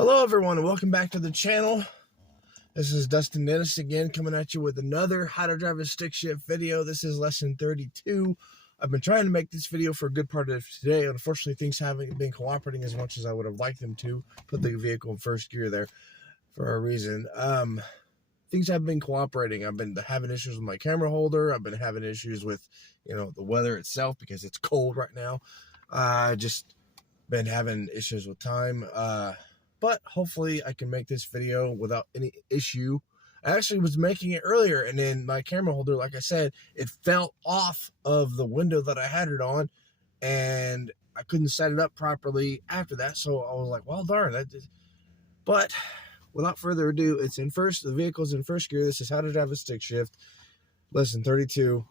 Hello everyone and welcome back to the channel. This is Dustin Dennis again, coming at you with another how to drive a stick shift video. This is lesson 32. I've been trying to make this video for a good part of today. Unfortunately, things haven't been cooperating as much as I would have liked them to. Put the vehicle in first gear there for a reason. Things have been cooperating. I've been having issues with my camera holder. I've been having issues with, the weather itself because it's cold right now. Just been having issues with time. But hopefully I can make this video without any issue. I actually was making it earlier, and then my camera holder, like I said, it fell off of the window that I had it on, and I couldn't set it up properly after that. So I was like, well, darn. But without further ado, the vehicle's in first gear. This is how to drive a stick shift. Lesson 32.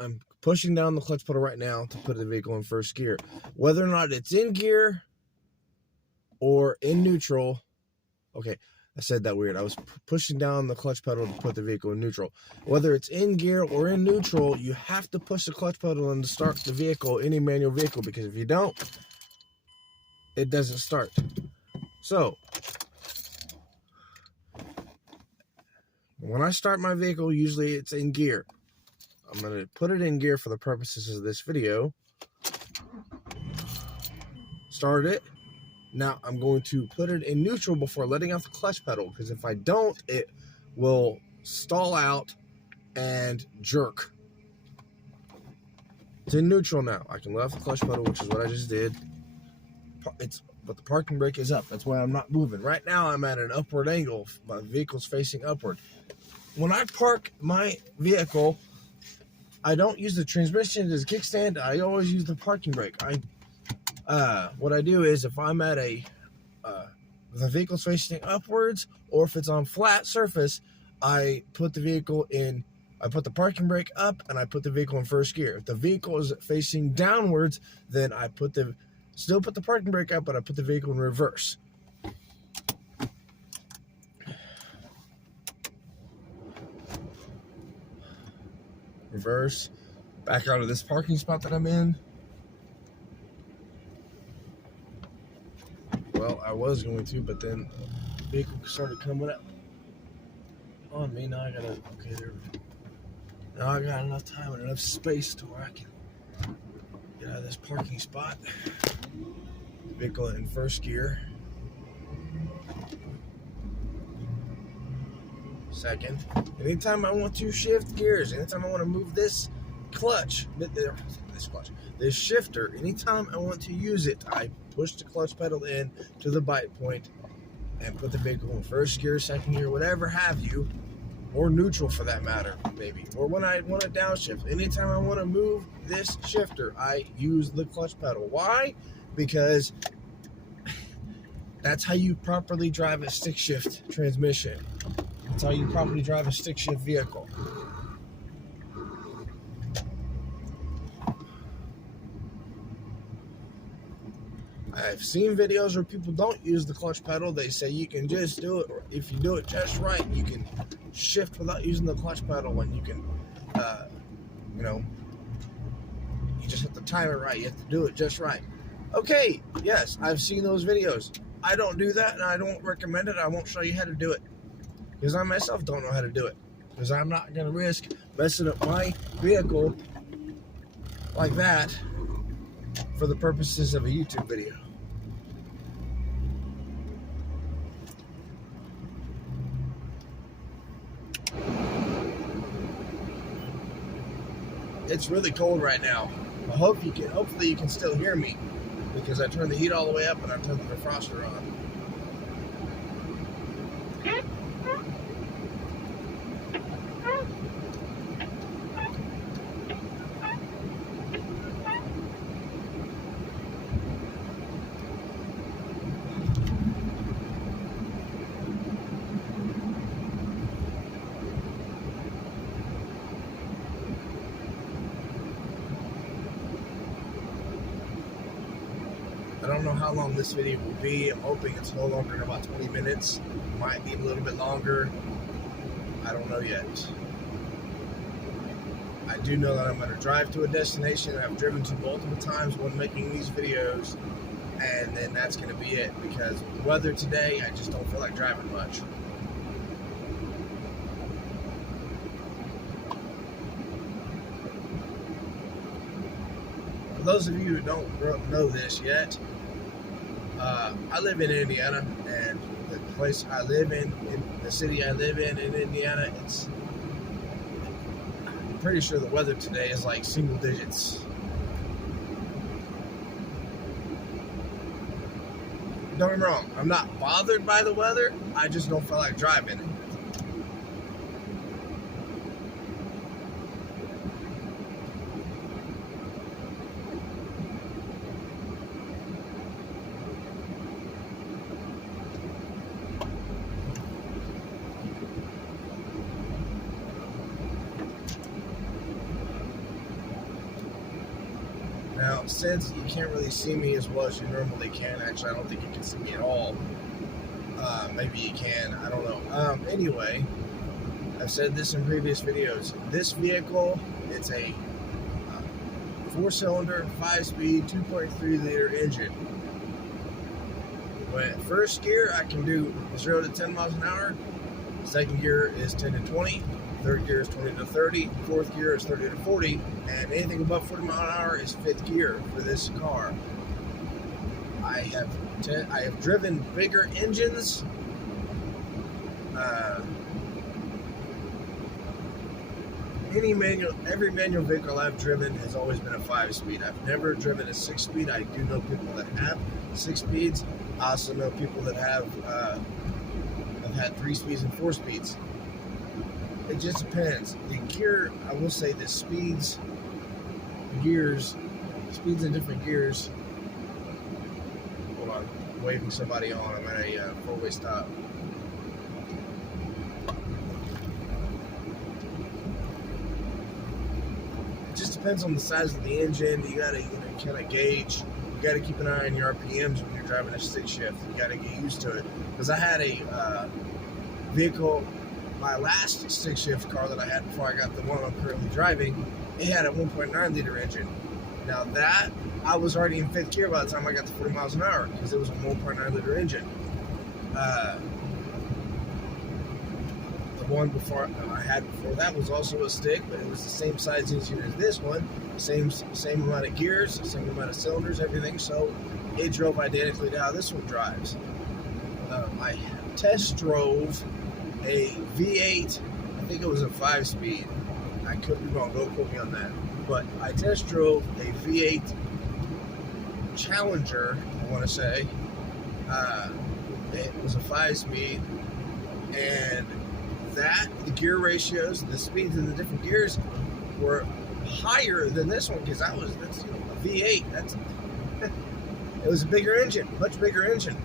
I'm pushing down the clutch pedal right now to put the vehicle in first gear. Whether or not it's in gear or in neutral. Okay, I said that weird. I was pushing down the clutch pedal to put the vehicle in neutral. Whether it's in gear or in neutral, you have to push the clutch pedal and start the vehicle, any manual vehicle, because if you don't, it doesn't start. So, when I start my vehicle, usually it's in gear. I'm going to put it in gear for the purposes of this video. Start it. Now I'm going to put it in neutral before letting out the clutch pedal, because if I don't, it will stall out and jerk. It's in neutral now. I can let off the clutch pedal, which is what I just did. But the parking brake is up. That's why I'm not moving. Right now I'm at an upward angle. My vehicle's facing upward. When I park my vehicle, I don't use the transmission as a kickstand. I always use the parking brake. What I do is, if I'm at the vehicle's facing upwards, or if it's on flat surface, I put the parking brake up and I put the vehicle in first gear. If the vehicle is facing downwards, then I still put the parking brake up, but I put the vehicle in reverse. Reverse, back out of this parking spot that I'm in. Well, I was going to, but then the vehicle started coming up on me. Now I got enough time and enough space to where I can get out of this parking spot. Vehicle in first gear. Second. Anytime I want to shift gears, anytime I want to move this shifter, anytime I want to use it, I push the clutch pedal in to the bite point and put the vehicle in first gear, second gear, whatever have you, or neutral for that matter, maybe. Or when I want to downshift, anytime I want to move this shifter, I use the clutch pedal. Why? Because that's how you properly drive a stick shift transmission. That's how you properly drive a stick shift vehicle. I've seen videos where people don't use the clutch pedal. They say you can just do it, or if you do it just right, you can shift without using the clutch pedal, and you can, you just have to time it right. You have to do it just right. Okay, yes, I've seen those videos. I don't do that, and I don't recommend it. I won't show you how to do it, because I myself don't know how to do it, because I'm not going to risk messing up my vehicle like that for the purposes of a YouTube video. It's really cold right now. Hopefully you can still hear me, because I turned the heat all the way up and I turned the defroster on. I don't know how long this video will be. I'm hoping it's no longer than about 20 minutes. Might be a little bit longer. I don't know yet. I do know that I'm going to drive to a destination I've driven to multiple times when making these videos, and then that's going to be it, because weather today, I just don't feel like driving much. For those of you who don't know this yet, I live in Indiana, and the place I live in the city I live in Indiana, I'm pretty sure the weather today is like single digits. Don't get me wrong, I'm not bothered by the weather, I just don't feel like driving. Now, since you can't really see me as well as you normally can, actually, I don't think you can see me at all. Maybe you can, I don't know. Anyway, I've said this in previous videos. This vehicle, it's a 4-cylinder, 5-speed, 2.3-liter engine. When first gear, I can do 0 to 10 miles an hour. Second gear is 10 to 20. Third gear is 20 to 30. Fourth gear is 30 to 40. And anything above 40 miles an hour is fifth gear for this car. I have driven bigger engines. Every manual vehicle I've driven has always been a 5-speed. I've never driven a 6-speed. I do know people that have 6 speeds. I also know people that have had 3 speeds and 4 speeds. It just depends. The gear, I will say the speeds in different gears. Hold on, I'm waving somebody on. I'm at a 4-way stop. It just depends on the size of the engine. You gotta kind of gauge. You gotta keep an eye on your RPMs when you're driving a stick shift. You gotta get used to it. Because I had a vehicle, my last stick shift car that I had before I got the one I'm currently driving, it had a 1.9-liter engine. Now that, I was already in 5th gear by the time I got to 40 miles an hour, because it was a 1.9-liter engine. The one I had before that was also a stick, but it was the same size engine as this one, same amount of gears, same amount of cylinders, everything, so it drove identically to how this one drives. I test drove a V8, I think it was a 5-speed. I could be wrong, don't quote me on that. But I test drove a V8 Challenger, I want to say. It was a 5-speed, and the gear ratios, the speeds in the different gears were higher than this one, because that's a V8. It was a bigger engine, much bigger engine.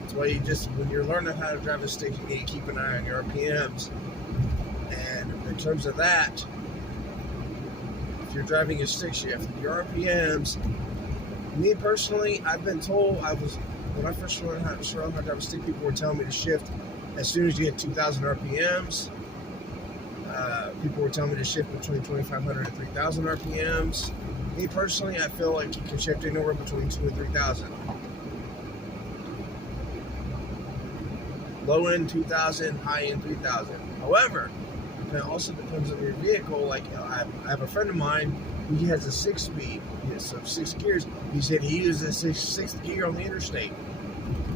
That's why when you're learning how to drive a stick, you need to keep an eye on your RPMs. And in terms of that, if you're driving a stick shift, your RPMs, me personally, I've been told, when I first learned how to drive a stick, people were telling me to shift as soon as you hit 2,000 RPMs. People were telling me to shift between 2,500 and 3,000 RPMs. Me personally, I feel like you can shift anywhere between 2,000 and 3,000. Low end 2,000, high end 3,000. However, it also depends on your vehicle. Like, I have a friend of mine who has a 6-speed, so 6 gears. He said he uses a 6th gear on the interstate.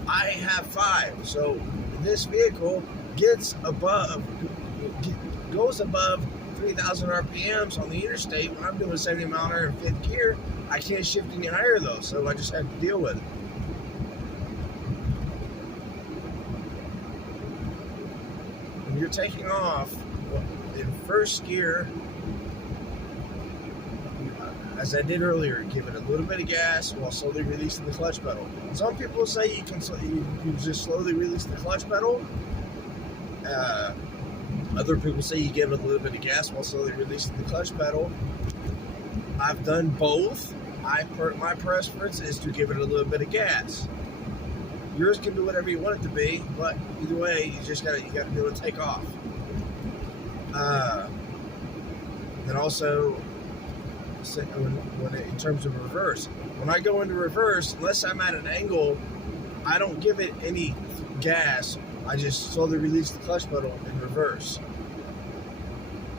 I have 5, so this vehicle goes above 3,000 RPMs on the interstate. When I'm doing 70 mile an hour in 5th gear, I can't shift any higher though, so I just have to deal with it. When you're taking off in 1st gear, as I did earlier, give it a little bit of gas while slowly releasing the clutch pedal. Some people say you just slowly release the clutch pedal. Other people say you give it a little bit of gas while slowly releasing the clutch pedal. I've done both. My preference is to give it a little bit of gas. Yours can do whatever you want it to be, but either way, you gotta be able to take off. Then also, in terms of reverse. When I go into reverse, unless I'm at an angle, I don't give it any gas. I just slowly release the clutch pedal in reverse.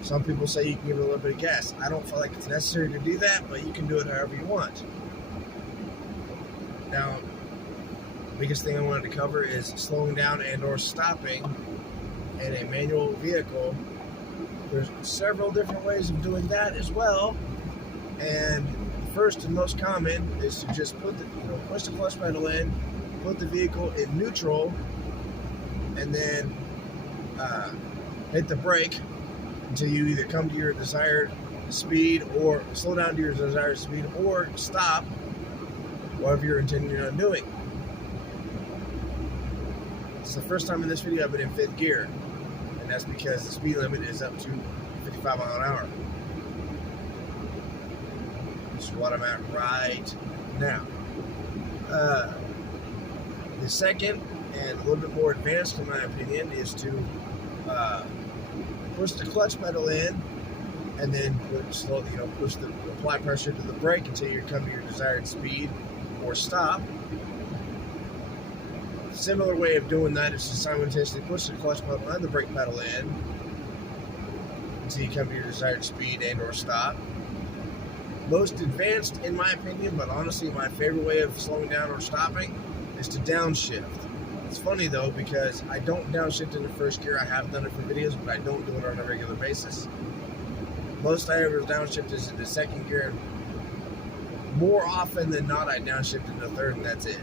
Some people say you can give it a little bit of gas. I don't feel like it's necessary to do that, but you can do it however you want. Now, the biggest thing I wanted to cover is slowing down and or stopping in a manual vehicle. There's several different ways of doing that as well. And the first and most common is to just push the clutch pedal in, put the vehicle in neutral, and then hit the brake until you either come to your desired speed or slow down to your desired speed or stop, whatever you're intending on doing. It's the first time in this video I've been in 5th gear, and that's because the speed limit is up to 55 miles an hour. This is what I'm at right now. The second and a little bit more advanced, in my opinion, is to push the clutch pedal in and then apply pressure to the brake until you come to your desired speed or stop. A similar way of doing that is to simultaneously push the clutch pedal and the brake pedal in until you come to your desired speed and or stop. Most advanced, in my opinion, but honestly my favorite way of slowing down or stopping is to downshift. It's funny though, because I don't downshift into 1st gear. I have done it for videos, but I don't do it on a regular basis. Most I ever downshift is into 2nd gear. More often than not, I downshift into 3rd, and that's it.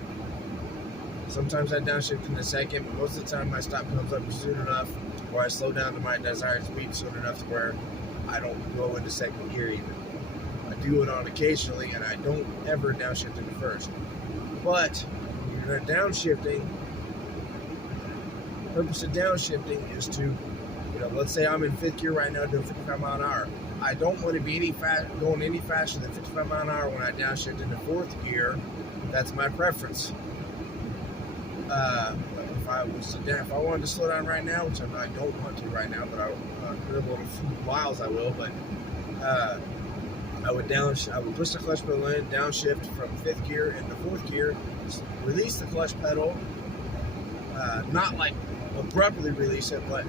Sometimes I downshift into 2nd, but most of the time my stop comes up soon enough, or I slow down to my desired speed soon enough to where I don't go into 2nd gear even. I do it on occasionally, and I don't ever downshift into 1st. But when you're downshifting, the purpose of downshifting is to, let's say I'm in 5th gear right now doing 55 miles an hour. I don't want to be going any faster than 55 miles an hour when I downshift into 4th gear. That's my preference. If I wanted to slow down right now, which I don't want to right now, but in a few miles I will. But I would push the clutch pedal in, downshift from 5th gear into 4th gear, release the clutch pedal, not like abruptly release it, but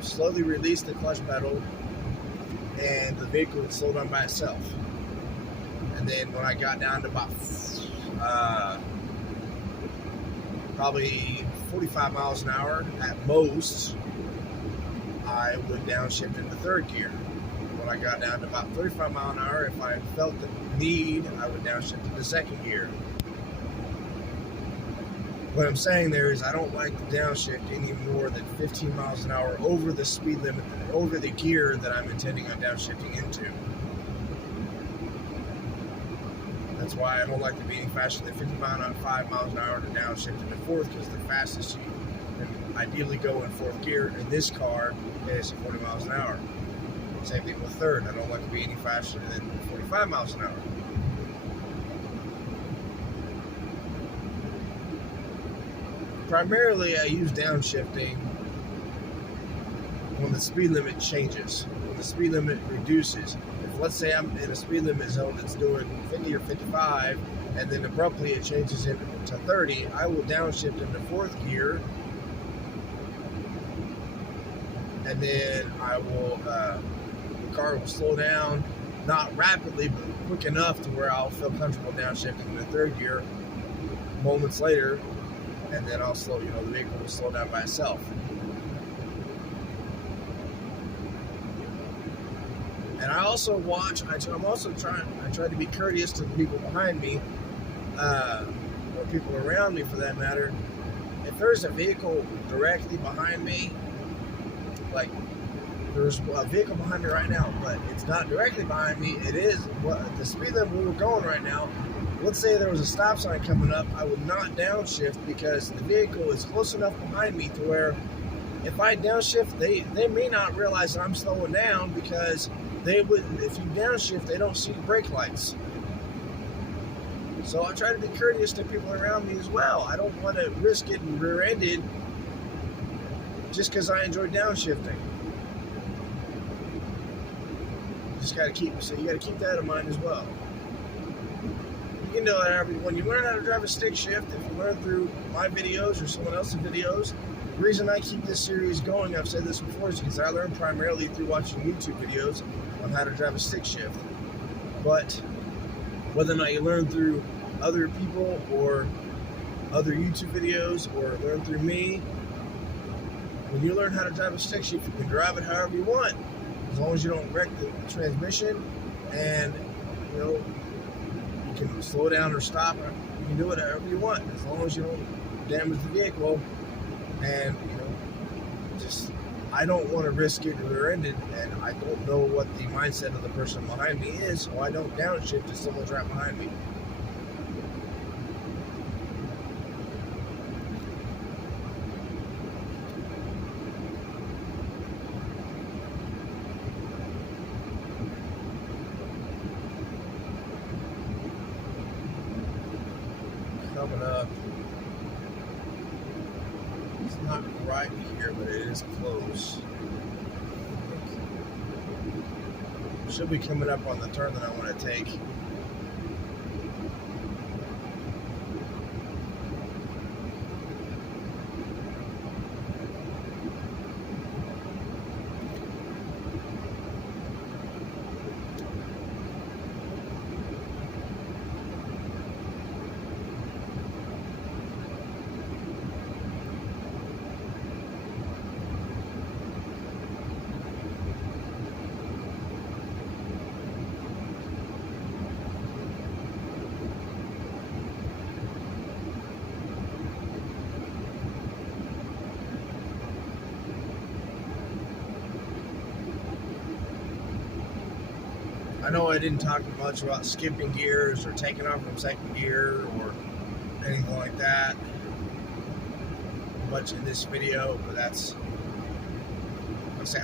slowly release the clutch pedal, and the vehicle would slow down by itself. And then when I got down to about probably 45 miles an hour at most, I would downshift into 3rd gear. When I got down to about 35 miles an hour, if I felt the need, I would downshift into 2nd gear. What I'm saying there is I don't like to downshift any more than 15 miles an hour over the speed limit, over the gear that I'm intending on downshifting into. That's why I don't like to be any faster than 55 miles an hour to downshift into 4th, because the fastest you can ideally go in 4th gear in this car is 40 miles an hour. Same thing with 3rd. I don't like to be any faster than 45 miles an hour. Primarily, I use downshifting when the speed limit changes, when the speed limit reduces. If, let's say, I'm in a speed limit zone that's doing 50 or 55, and then abruptly it changes into 30, I will downshift into 4th gear, and then I will, the car will slow down, not rapidly, but quick enough to where I'll feel comfortable downshifting into 3rd gear moments later. And then I'll the vehicle will slow down by itself. And I also watch, I try to be courteous to the people behind me, or people around me for that matter. If there's a vehicle directly behind me, like there's a vehicle behind me right now, but it's not directly behind me, it is the speed limit we were going right now. Let's say there was a stop sign coming up, I would not downshift because the vehicle is close enough behind me to where if I downshift, they may not realize that I'm slowing down, because if you downshift, they don't see the brake lights. So I try to be courteous to people around me as well. I don't want to risk getting rear-ended just because I enjoy downshifting. just got to keep that in mind as well. You can do it when you learn how to drive a stick shift. If you learn through my videos or someone else's videos, the reason I keep this series going, I've said this before, is because I learned primarily through watching YouTube videos on how to drive a stick shift. But whether or not you learn through other people or other YouTube videos or learn through me, when you learn how to drive a stick shift, you can drive it however you want, as long as you don't wreck the transmission, and you can slow down or stop. You can do it however you want, as long as you don't damage the vehicle. And I don't want to risk getting rear-ended, and I don't know what the mindset of the person behind me is, so I don't downshift if someone's right behind me. Coming up. It's not right here, but it is close. Should be coming up on the turn that I want to take. I know I didn't talk much about skipping gears or taking off from second gear or anything like that much in this video, but that's,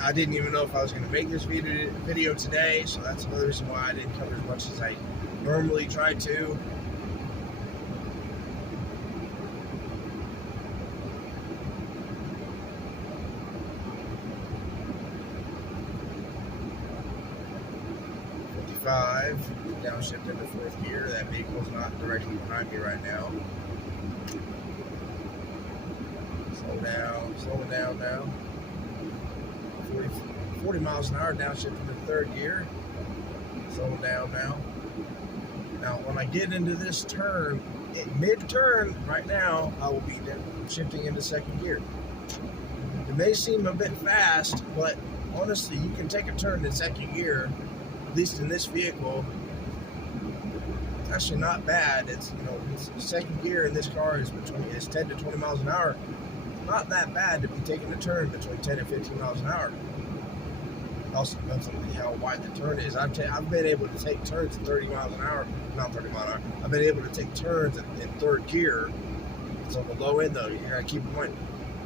I didn't even know if I was going to make this video today, so that's another reason why I didn't cover as much as I normally try to. Downshift into fourth gear. That vehicle's not directly behind me right now. Slowing down now. 40 miles an hour, downshift into third gear. Slowing down now. Now, when I get into this turn, mid-turn right now, I will be shifting into second gear. It may seem a bit fast, but honestly, you can take a turn in second gear, at least in this vehicle. It's actually not bad. It's second gear in this car is 10 to 20 miles an hour. It's not that bad to be taking a turn between 10 and 15 miles an hour. It also depends on how wide the turn is. I've been able to take turns at 30 miles an hour, not 30 miles an hour. I've been able to take turns in third gear. It's on the low end though. You gotta keep in mind,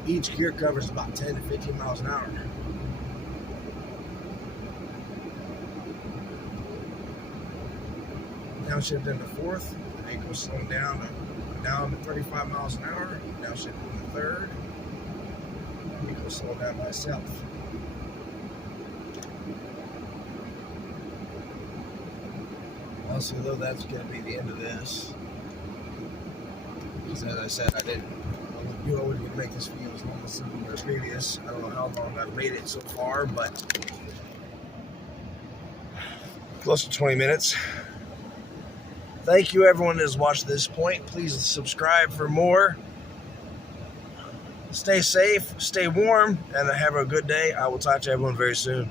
each gear covers about 10 to 15 miles an hour. Downshift into fourth, the vehicle slowing down to 35 miles an hour. Downshift into third, the vehicle slowing down by itself. Also, though, that's going to be the end of this. Because as I said, I knew I wasn't going to make this video as long as some of the previous. I don't know how long I've made it so far, but close to 20 minutes. Thank you, everyone that has watched this point. Please subscribe for more. Stay safe, stay warm, and have a good day. I will talk to everyone very soon.